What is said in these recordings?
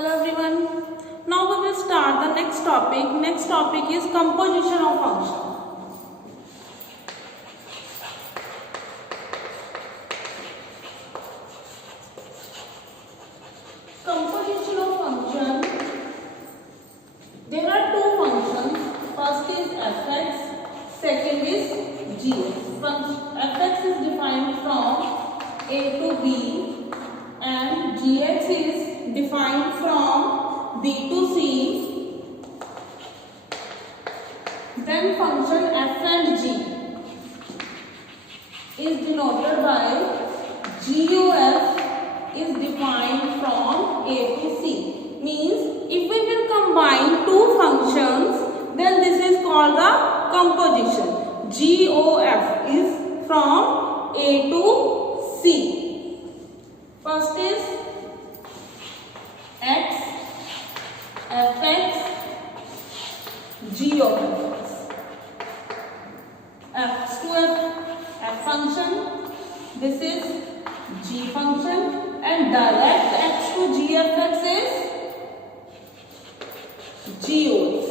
Hello everyone. Now we will start the next topic. Next topic is composition of function. Composition of function. There are two functions. First is fx, second is gx. Fx is defined from a to b and gx is defined from b to c. Then function f and g is denoted by gof is defined from a to c. Means if we will combine two functions, then this is called the composition. GOF is from A to C. First is X, Fx, G of Fx. X to F function, this is G function, and direct X to G Fx is GOF.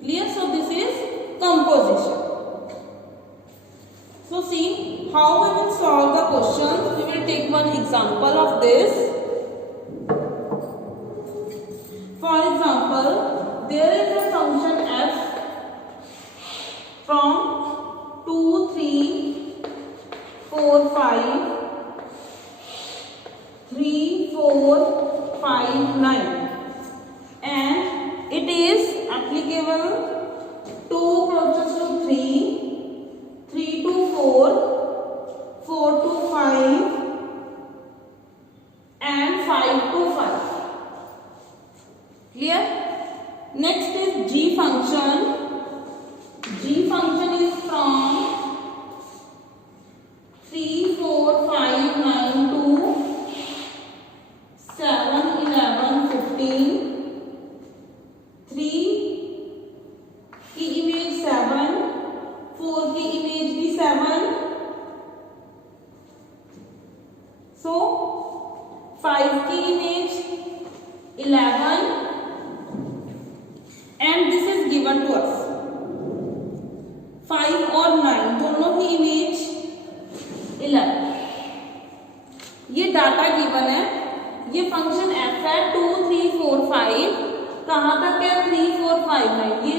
Clear? So this is composition. So see how we will solve the question. We will take one example of this. For example, there is a function f from 2, 3, 4, 5, 3, 4, 5, 9, and it is applicable 2 approaches to 3, 3 to 4, 4 to 5, and 5 to 5. Clear? Next is G function. G function is from 3, 4, 5, 9 to 7, 11, 15. 3 की image 7, 4 की image भी 7, so 5 की image 11, and this is given to us. 5 और 9 दोनों की image 11. ये data given है. ये फंक्शन f है 2, 3, 4, 5. कहाँ तक है 3, 4, 5, 9. ये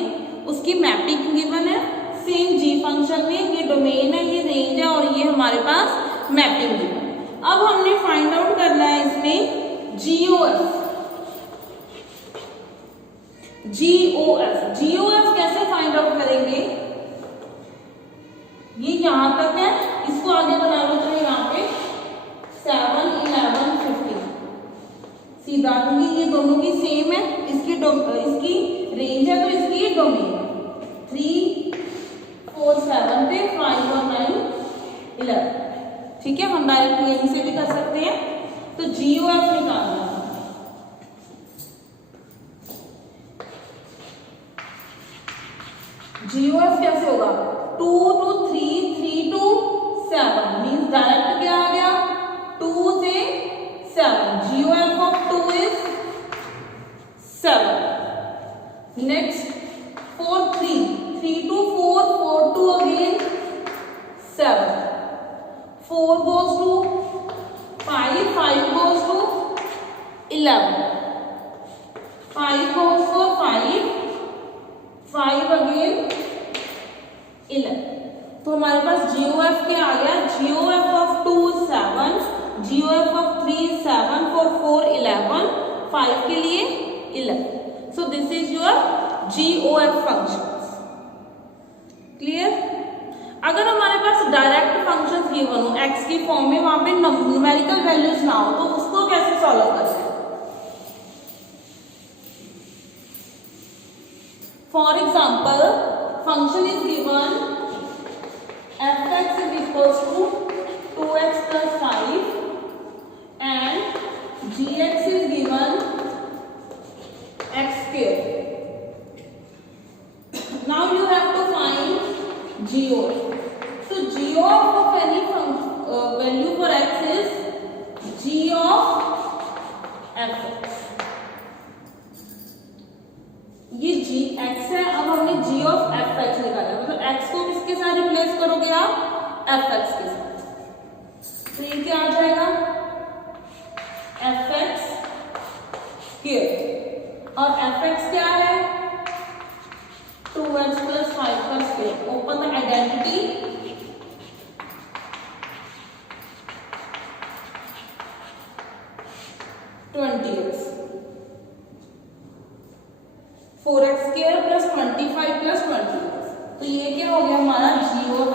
उसकी मैपिंग गिवन है. सेम जी फंक्शन में ये डोमेन है, ये रेंज है और ये हमारे पास मैपिंग गिवन है. अब हमने फाइंड आउट करना है इसमें जीओएफ. जीओएफ कैसे फाइंड आउट करेंगे? ये यहाँ तक है, इसको आगे बना लो. तो यहाँ पे 7, 11, 15 सीधा, क्योंकि ये दोनों की सेम है. इसकी रेंज है तो इसकी डोमेन है. 3, 4, 7 पे 5 और 9, 11. ठीक है, हम डायरेक्ट यहीं से भी कर सकते हैं. तो जीओएफ निकालना है. जीओएफ कैसे होगा? 2 to 3, 3 to 7 मीन्स डायरेक्ट क्या आ गया? 2 से 7. GOF of 2 is 7. Next, 4, 3. 3 to 4, 4 to again 7. 4 goes to 5, 5 goes to 11. 5 goes for 5, 5 again 11. तो हमारे पास GOF क्या आ गया? GOF of 2 is 7. GOF of 3 is 7, for 4 11, 5 के लिए 11. So this is your GOF functions. Clear? अगर हमारे पास डायरेक्ट फंक्शंस गिवन हो x की फॉर्म में, वहां पे न्यूमेरिकल वैल्यूज ना हो, तो उसको कैसे सॉल्व करते हैं? For example, function is given fx is equals to 2x plus 5 and gx is given x square. Now you have to find GOF. So GOF of any value for x is g of fx. x को किसके साथ replace करोगे आप? fx के साथ। तो ये क्या आ जाएगा? fx square. और fx क्या है? 2x plus 5 का square. Open the identity. 20x 4x square plus 25 plus 20x। तो ये क्या हो गया हमारा g ऑफ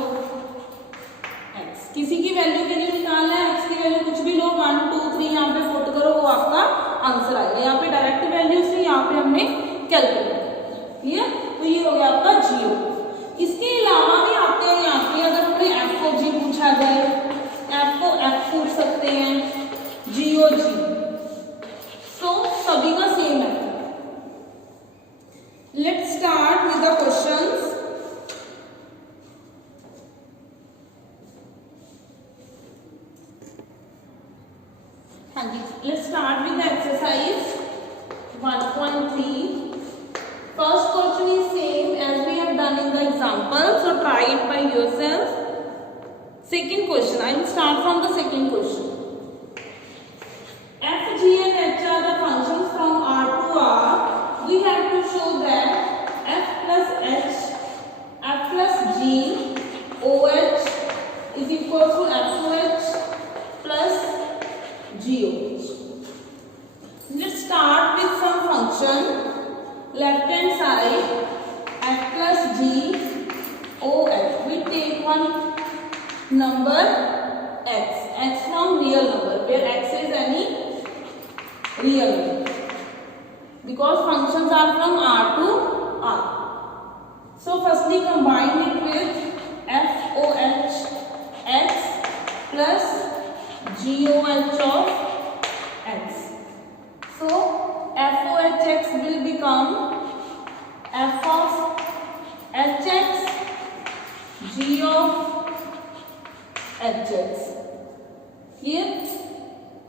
x। किसी की वैल्यू के लिए निकालना है, x की वैल्यू कुछ भी लो, 1 2 3 यहाँ पे पुट करो, वो आपका आंसर आएगा। यहाँ पे डायरेक्ट वैल्यू से यहाँ पे हमने कैलकुलेट किया। क्लियर? तो ये हो गया आपका g ऑफ। इसके अलावा भी आते हैं यहाँ पे, अगर हमें f को g पूछा जाए, f को f पूछ सकते हैं, g और g। तो सभी का सेम है। Let's start with the questions. हाँ जी, let's start with the exercise 1.3. First question is same as we have done in the example, so try it by yourself. Second question, I will start from the second question. F, G and H are the functions from R to R. We have to show that f plus h, f plus g, OH is equal to FOH plus GOH. Let's start with some function. Left hand side, f plus g, OH. We take one number x from real number, where x is any real number, because functions are from R to R. So firstly combine it with FOH x plus GOH of x. So FOH x will become f of hx, g of hx. Here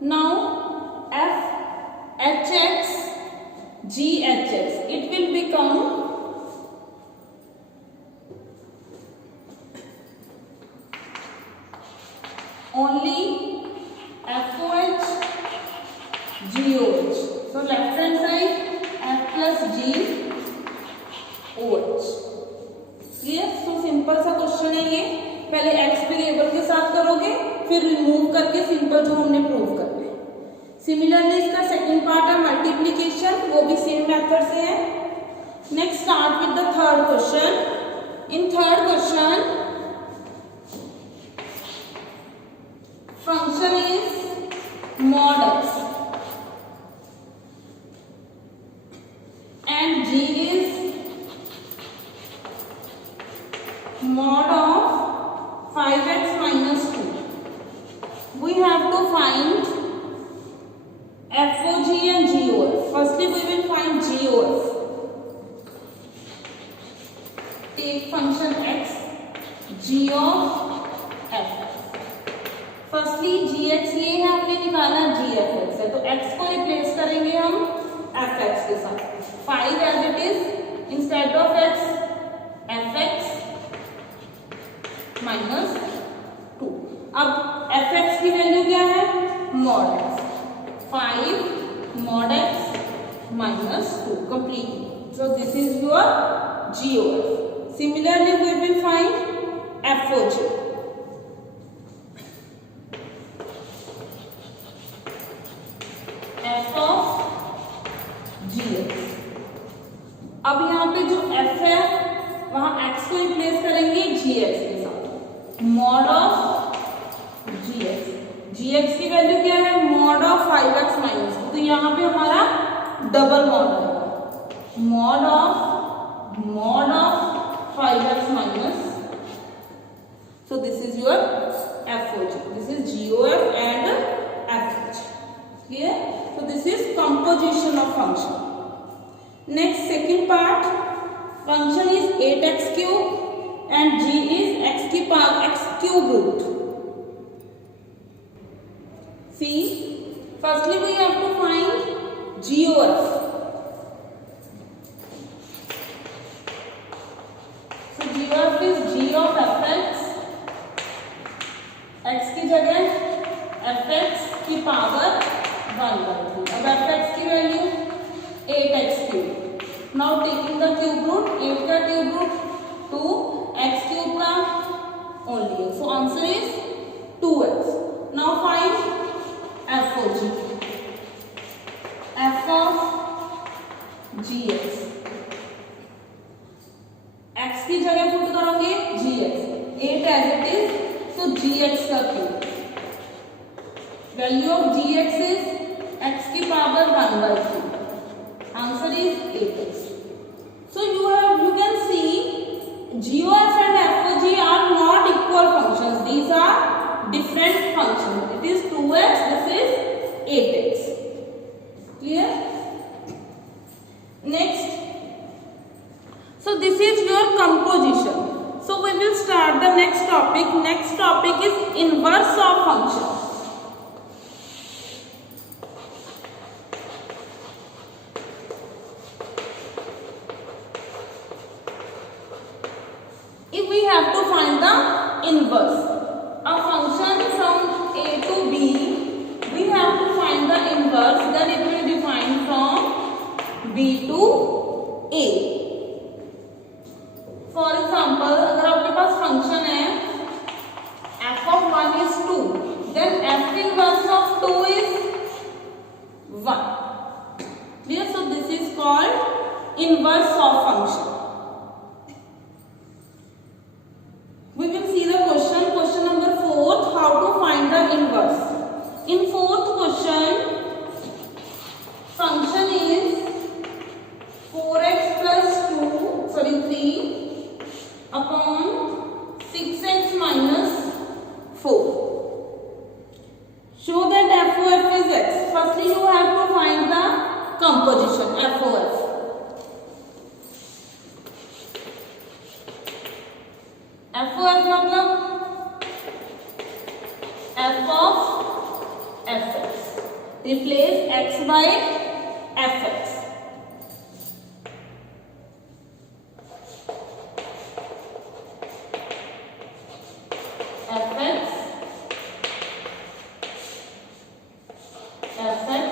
now f hx GHX, it will become only FOH GOH. So left hand side f plus g OH. Clear? So simple सा question है ये। पहले x variable के साथ करोगे, फिर remove करके simple जो हमने प्रूव करना है। सिमिलरली इसका सेकंड पार्ट है मल्टीप्लिकेशन, वो भी सेम मेथड से है। Next start with the third question. In third question function is mod x and g is mod of 5x minus 2. We have to find FOG and GOF. Firstly, we will find GOF. Take function x, g of f. Firstly, gx ये है, हमने निकाला gfx है, तो x को replace करेंगे हम fx के साथ। 5 as it is, instead of x, fx minus 2. अब fx की वैल्यू क्या है? mod x. 5 mod x minus 2 completely. So this is your GOF. Similarly, we will find FOG. F of GX. अब यहाँ पे जो F है वहां x को रिप्लेस करेंगे GX के साथ। mod of GX. GX की वैल्यू क्या है? mod of 5x minus 2. तो यहाँ पे हमारा डबल मॉड आएगा। mod of 5x minus. So this is your FOG. This is GOF and FOG. Clear? So this is composition of function. Next second part, function is 8x cube and g is x की power x cube root. See, firstly we have to find GOF. So GOF is Now taking the cube root, 8 का cube root 2, x cube का only 8. So answer is 2x. Now find f of g. F of gx. x की जगह put करोगे gx. 8 as it is, so gx का cube. Value of gx is x की power 1/3. Answer is 8x. So you can see GOF and FOG are not equal functions. These are different functions. It is 2x. This is 8x. Clear? Next. So this is your composition. So we will start the next topic. Next topic is inverse of function. If we have to find the inverse, a function from a to b, we have to find the inverse, then it will define from b to a. For example, अगर आपके पास function है f of 1 is 2, then f inverse of 2 is 1. Clear? So this is called inverse of function. We will see the question. Question number 4. How to find the inverse? In fourth question, function is 4x plus 3 upon 6x minus 4. Show that f of f is x. Firstly, you have to find the composition f of f. f of f मतलब f of fx. Replace x by fx. fx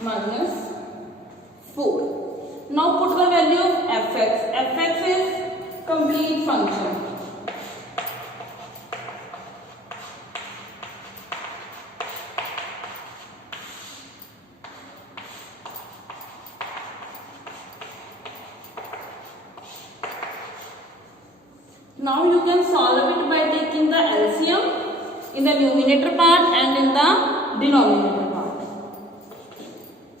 minus 4. Now put the value of fx. Fx is complete function. Now you can solve it by taking the LCM in the numerator part and in the denominator part.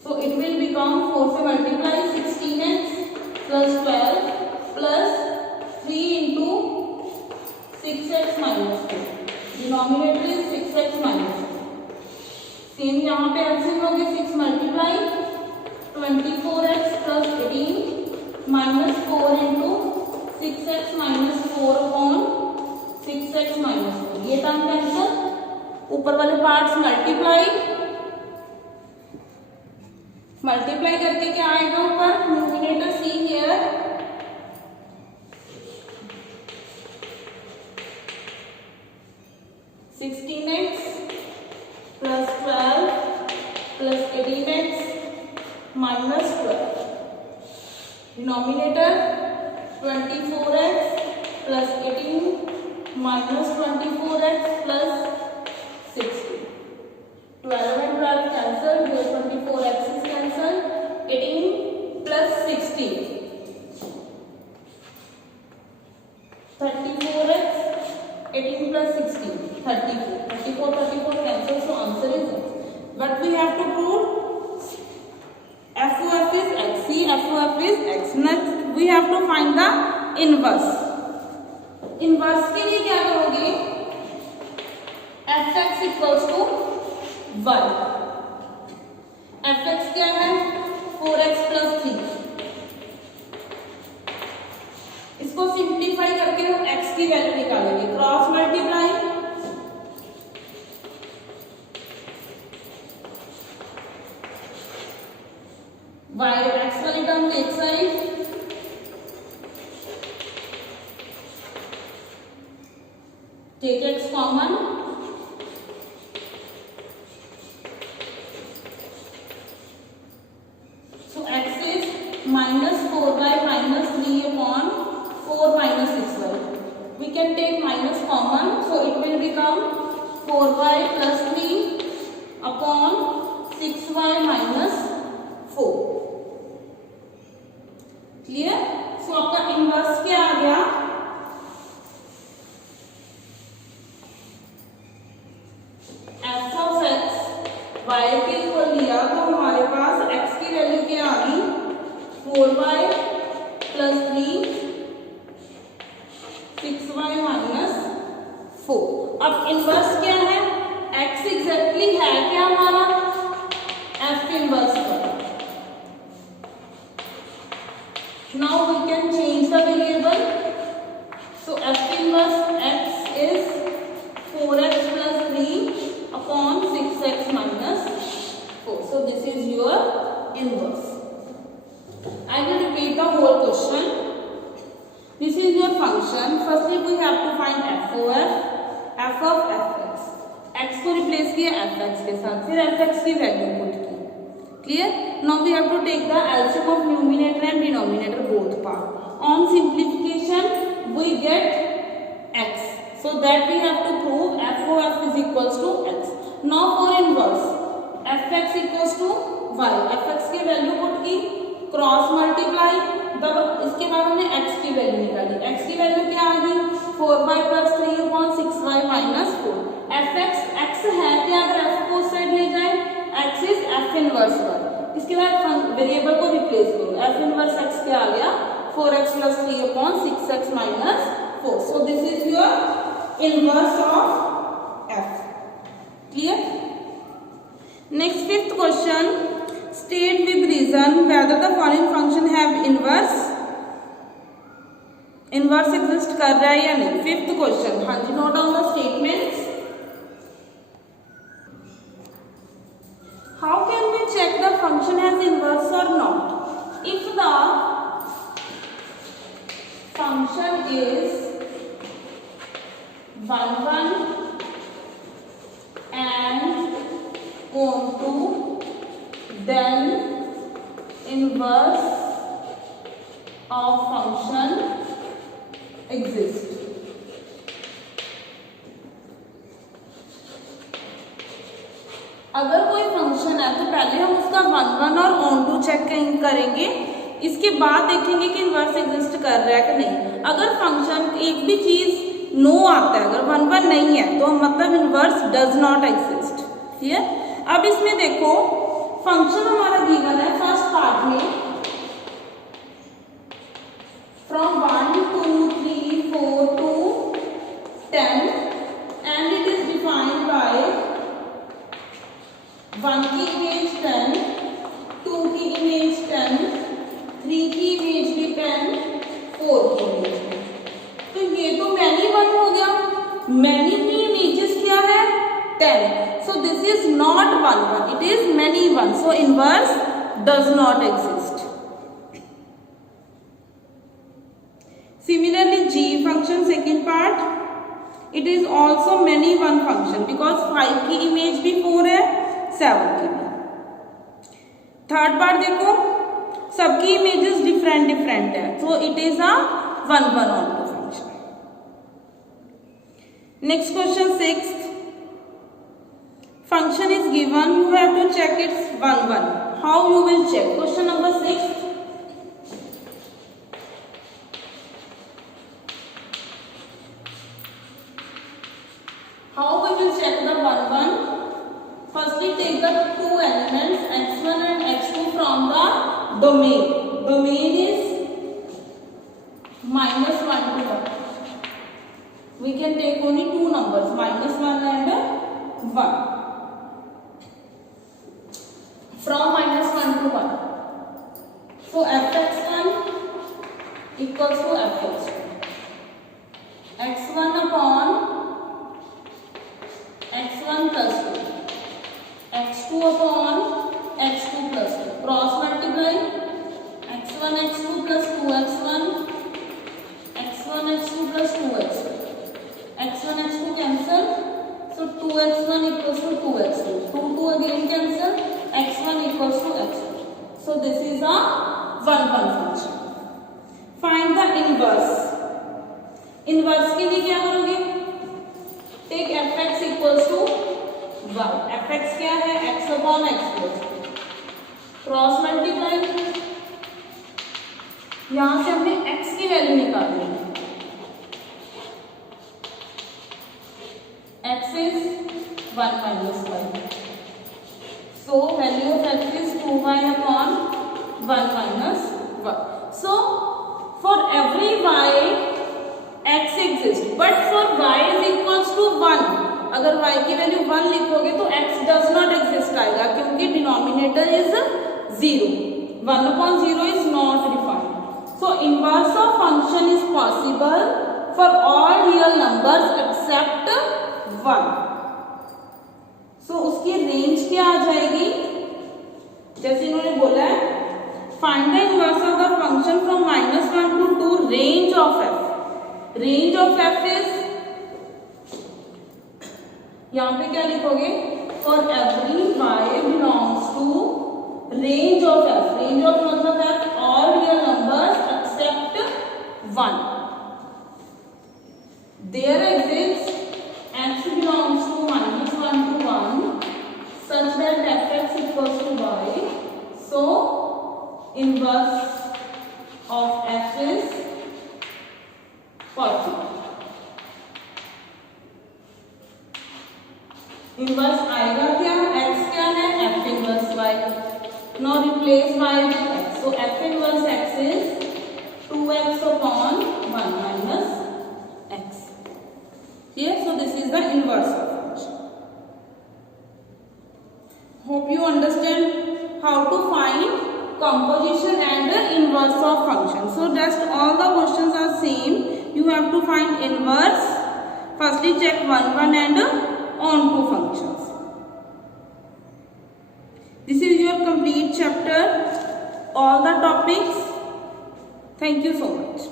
So it will become 4 से multiply 16x plus 12 plus 3 into 6x minus 2. Denominator is 6x minus 2. Same यहाँ पे LCM होगी 6 multiply 24x plus 18 minus 4 into 6x minus 4 upon 6x minus 4. ये term cancel. ऊपर वाले parts multiply करके क्या आएगा ऊपर? Numerator see here 16x plus 12 plus 18x minus 12. Denominator 24x plus 18 minus 24x plus 16. 12 and 12 cancel, here 24x is cancelled, 18 plus 16. 34x, 18 plus 16, 34. 34 cancel, so answer is x. But we have to prove f of f is x. See, f of f is x. Next, we have to find the inverse. Inverse के लिए क्या करोगे? fx equals to 1. fx क्या है? 4x plus 3. इसको simplify करके हम x की वैल्यू निकालेंगे. क्रॉस मल्टीप्लाई y x वाली टर्म एक side take x common so x is minus 4y minus 3 upon 4 minus 6y. We can take minus common, so it will become 4y plus 3 upon 6y minus 4. Clear? सो आपका inverse क्या आ गया? f of x y के equal लिया तो हमारे पास x की value क्या आ गई? 4y plus 3 6y minus 4. अब इनवर्स क्या है? x एग्जैक्टली है क्या हमारा f इनवर्स का. Now we can change the variable. So f inverse x is 4x plus 3 upon 6x minus 4. So this is your inverse. I will repeat the whole question. This is your function. Firstly we have to find f of fx. x को replace किया fx के साथ, फिर fx की value put की. Clear? Now we have to take the LCM of numerator and denominator both part. On simplification we get x. So that we have to prove f of f is equals to x. Now for inverse, fx equals to y. fx की value put की, cross multiply, तब इसके बाद हमने x की value निकाली. x की value क्या आ गई? 4y plus 3 upon 6y minus 4. fx x है क्या? अगर f को उस साइड ले जाए, x is f inverse y. इसके बाद वेरिएबल को रिप्लेस करो. f inverse x क्या आ गया? 4x plus 3 upon 6x minus 4. So this is your inverse of f. Clear? Next fifth question. State with reason whether the following function have inverse. Inverse exist कर रहा है या नहीं? Fifth question. हाँ जी, note down the statements. How can we check the function has inverse or not? If the function is 1 1 and onto, then inverse of function exists. अगर कोई function है तो पहले हम उसका 1 1 और ऑन टू चेक करेंगे, इसके बाद देखेंगे कि इनवर्स एग्जिस्ट कर रहा है कि नहीं. अगर फंक्शन एक भी चीज नो आता है, अगर 1 1 नहीं है तो मतलब इनवर्स डज नॉट एग्जिस्ट. ठीक है? अब इसमें देखो फंक्शन हमारा गिवन है फर्स्ट पार्ट में from 1 2 3 4 to 10 and it is defined by 1 की इमेज 10, 2 की इमेज 10, 3 की इमेज भी 10, 4 की इमेज. तो ये तो मैनी वन हो गया. मैनी की इमेजेस क्या है? 10. So this is not 1 1. It is many 1. So inverse does not exist. Similarly, g function second part, it is also many 1 function because 5 की इमेज भी 4 है, 7 की भी. थर्ड पार्ट देखो सबकी इमेजेस डिफरेंट डिफरेंट है, so it is a 1 1 onto function. Next question 6th. Function is given, you have to check its 1 1. How you will check? Question number 6. How we will check the 1 1? Firstly, take the two elements x1 and x2 from the domain. Domain is minus 1 to 1. We can take only two numbers, minus 1 and 1. From minus 1 to 1. So fx1 equals to fx2. x1 upon x1 plus 2. x2 upon x2 plus 2. Cross multiply. x1 x2 plus 2x1. x1 x2 plus 2x2. x1 x2 cancel. So 2x1 equals to 2x2. 2 2 again cancel. x1 equals to x2. So this is a one function. Find the inverse. Inverse के लिए क्या करोगे? Take fx equals to y। fx क्या है? x upon x plus cross multiply, यहां से हमने x की वैल्यू निकालनी है। x is 1 minus y, so value of x is 2y upon 1 minus y. So for every y x exists, but for y is equals to 1, अगर y की value 1 लिखोगे तो x does not exist आएगा, क्योंकि denominator is 0, 1 upon 0 is not defined. So inverse of function is possible for all real numbers except 1. So उसकी range क्या आ जाएगी? जैसे इन्होंने बोला है find the inverse of the function from -1 to 2 range of f. Range of f is, यहाँ पे क्या लिखोगे? For every y belongs to range of f. Range of मतलब f all real numbers except 1. There exist x belongs to -1 to 1 such that fx equals to y. So inverse of f is possible. Inverse आएगा क्या? x क्या है? f inverse y. Now replace y with x. So f inverse x is 2x upon 1 minus x. Here, so this is the inverse of function. Hope you understand how to find composition and inverse of function. So just all the questions are same. You have to find inverse. Firstly check 1, 1 and on 2 functions. This is your complete chapter, all the topics. Thank you so much.